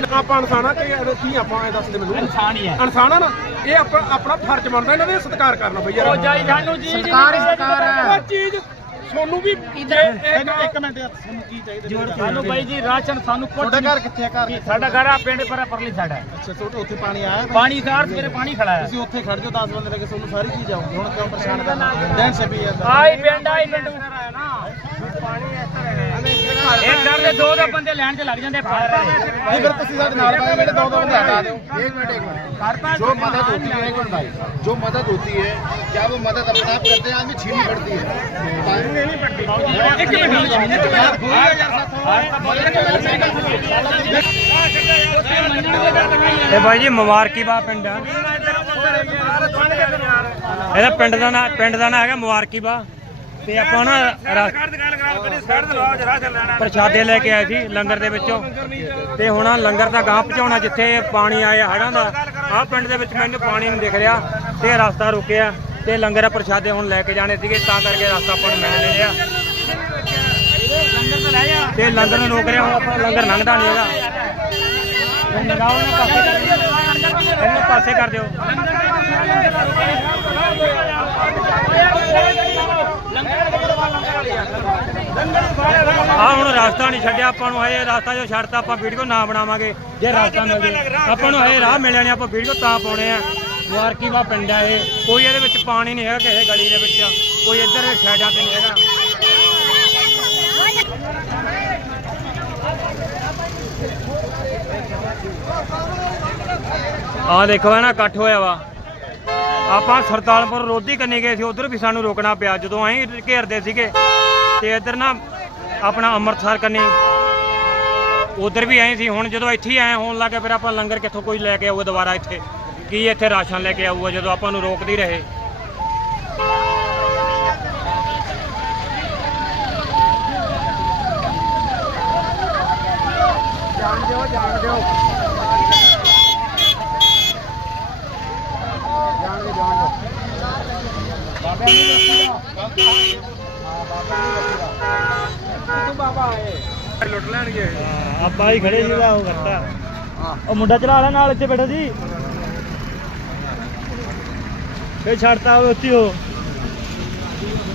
ਆਪਾਂ ਇਨਸਾਨ ਆ ਕਿ ਕੀ ਆਪਾਂ ਇਹ ਦੱਸਦੇ ਮੈਨੂੰ ਇਨਸਾਨ ਹੀ ਆ ਇਨਸਾਨ ਆ ਨਾ ਇਹ ਆਪਣਾ ਫਰਜ਼ ਬਣਦਾ ਇਹਨਾਂ ਦੇ ਸਤਿਕਾਰ ਕਰਨਾ ਬਈ ਯਾਰ ਜਾਈ ਸਾਨੂੰ ਜੀ ਸਰਕਾਰ ਹੈ ਚੀਜ਼ ਸੋਨੂੰ ਵੀ ਇੱਕ ਮਿੰਟ ਸਾਨੂੰ ਕੀ ਚਾਹੀਦਾ ਸਾਨੂੰ ਬਾਈ ਜੀ ਰਾਸ਼ਨ ਸਾਨੂੰ ਤੁਹਾਡਾ ਘਰ ਕਿੱਥੇ ਆ ਘਰ ਸਾਡਾ ਘਰ ਆ ਪਿੰਡ ਪਰਲੀ ਸਾਡਾ ਅੱਛਾ ਤੁਹਾਡੇ ਉੱਥੇ ਪਾਣੀ ਆਇਆ ਪਾਣੀ ਸਾਰ ਸਵੇਰੇ ਪਾਣੀ ਖੜਾ ਹੈ ਤੁਸੀਂ ਉੱਥੇ ਖੜ ਜਾਓ 10 ਬੰਦੇ ਲੈ ਕੇ ਤੁਹਾਨੂੰ ਸਾਰੀ ਚੀਜ਼ ਆਉਂਗੀ ਹੁਣ ਕਿਉਂ ਪਰੇਸ਼ਾਨ ਕਰਨਾ ਦਿਨ ਸਭੀ ਆਈ ਪਿੰਡ ਆਇਆ ਨਾ ਪਾਣੀ ਇੱਕ ਡਰ ਦੇ ਦੋ ਬੰਦੇ ਲੈਣ 'ਚ ਲੱਗ ਜਾਂਦੇ ਨਹੀਂ ਫਿਰ ਤੁਸੀਂ ਸਾਡੇ ਨਾਲ ਪਾਏ ਮੇਰੇ ਦੋ ਬੰਦੇ ਹਟਾ ਦਿਓ एक मिनट जो मदद होती है एक मिनट भाई जो मदद होती है क्या वो मदद अपने आप करते हैं आदमी छीनी पड़ती है भाई जी मुबारकीबा पिंड पिंड का ना है मुबारकीबा ਤੇ ਆਪਾਂ ਨਾ ਪ੍ਰਸ਼ਾਦੇ ਲੈ ਕੇ ਆਏ ਸੀ ਲੰਗਰ ਦੇ ਵਿੱਚੋਂ ਤੇ ਹੁਣ ਲੰਗਰ ਦਾ ਗਾਹ ਪਹੁੰਚਾਉਣਾ ਜਿੱਥੇ ਪਾਣੀ ਆਇਆ ਹੜਾਂ ਦਾ ਆਹ ਪਿੰਡ ਦੇ ਵਿੱਚ ਮੈਨੂੰ ਪਾਣੀ ਨਹੀਂ ਦਿਖ ਰਿਹਾ ਤੇ ਰਸਤਾ ਰੁਕਿਆ ਤੇ ਲੰਗਰ ਪ੍ਰਸ਼ਾਦੇ ਹੁਣ ਲੈ ਕੇ ਜਾਣੇ ਸੀਗੇ ਤਾਂ ਕਰਕੇ ਰਸਤਾ ਆਪਾਂ ਨੂੰ ਮਿਲ ਲਿਆ ਤੇ ਲੰਗਰ ਨੂੰ ਰੋਕ ਰਿਹਾ ਹੁਣ ਆਪਣਾ ਲੰਗਰ ਲੰਘਦਾ ਨਹੀਂ ਹੈਗਾ ਲਗਾਓ ਇਹਨੂੰ ਪਾਸੇ ਕਰ ਦਿਓ ਹੁਣ ਰਸਤਾ ਨਹੀਂ ਛੱਡਿਆ ਆਪਾਂ ਨੂੰ ਹਜੇ ਰਸਤਾ ਜੋ ਛੱਡਤਾ ਆਪਾਂ ਵੀਡੀਓ ਨਾ ਬਣਾਵਾਂਗੇ ਜੇ ਰਸਤਾ ਮਿਲ ਜੇ ਆਪਾਂ ਨੂੰ ਹਜੇ ਰਾਹ ਮਿਲਿਆ ਨਹੀਂ ਆਪਾਂ ਵੀਡੀਓ ਤਾਂ ਪਾਉਣੇ ਆ ਮੁਬਾਰਕੀਬਾ ਪਿੰਡ ਆ ਇਹ ਕੋਈ ਇਹਦੇ ਵਿੱਚ ਪਾਣੀ ਨਹੀਂ ਹੈਗਾ ਕਿਸੇ ਗਲੀ ਦੇ ਵਿੱਚ ਕੋਈ ਇੱਧਰ ਸਾਈਡਾਂ ਤੇ ਨਹੀਂ ਹੈਗਾ ਆ ਦੇਖੋ ਹੈ ਨਾ ਇਕੱਠ ਹੋਇਆ ਵਾ ਆਪਾਂ ਸਰਤਾਲਪੁਰ ਰੋਧੀ ਕੰਨੀ ਗਏ ਸੀ ਉਧਰ ਵੀ ਸਾਨੂੰ ਰੋਕਣਾ ਪਿਆ ਜਦੋਂ ਅਸੀਂ ਘੇਰਦੇ ਸੀਗੇ ਤੇ ਇੱਧਰ ਨਾ ਆਪਣਾ ਅੰਮ੍ਰਿਤਸਰ ਕੰਨੀ ਉਧਰ ਵੀ ਆਏ ਸੀ ਹੁਣ ਜਦੋਂ ਇੱਥੇ ਹੀ ਆਏ ਹੋਣ ਲੱਗੇ ਫਿਰ ਆਪਾਂ ਲੰਗਰ ਕਿੱਥੋਂ ਕੋਈ ਲੈ ਕੇ ਆਊਗਾ ਦੁਬਾਰਾ ਇੱਥੇ ਕੀ ਇੱਥੇ ਰਾਸ਼ਨ ਲੈ ਕੇ ਆਊਗਾ ਜਦੋਂ ਆਪਾਂ ਨੂੰ ਰੋਕਦੇ ਰਹੇ ਜਾਣ ਦਿਓ ਲੁੱਟ ਲੈਣਗੇ ਆਪਾਂ ਹੀ ਖੜੇ ਸੀਗਾ ਉਹ ਕਰਤਾ ਉਹ ਮੁੰਡਾ ਚਲਾ ਲੈ ਨਾਲ ਇੱਥੇ ਬੈਠਾ ਸੀ ਫੇਰ ਛੱਡਤਾ ਉਹ ਉੱਥੇ ਉਹ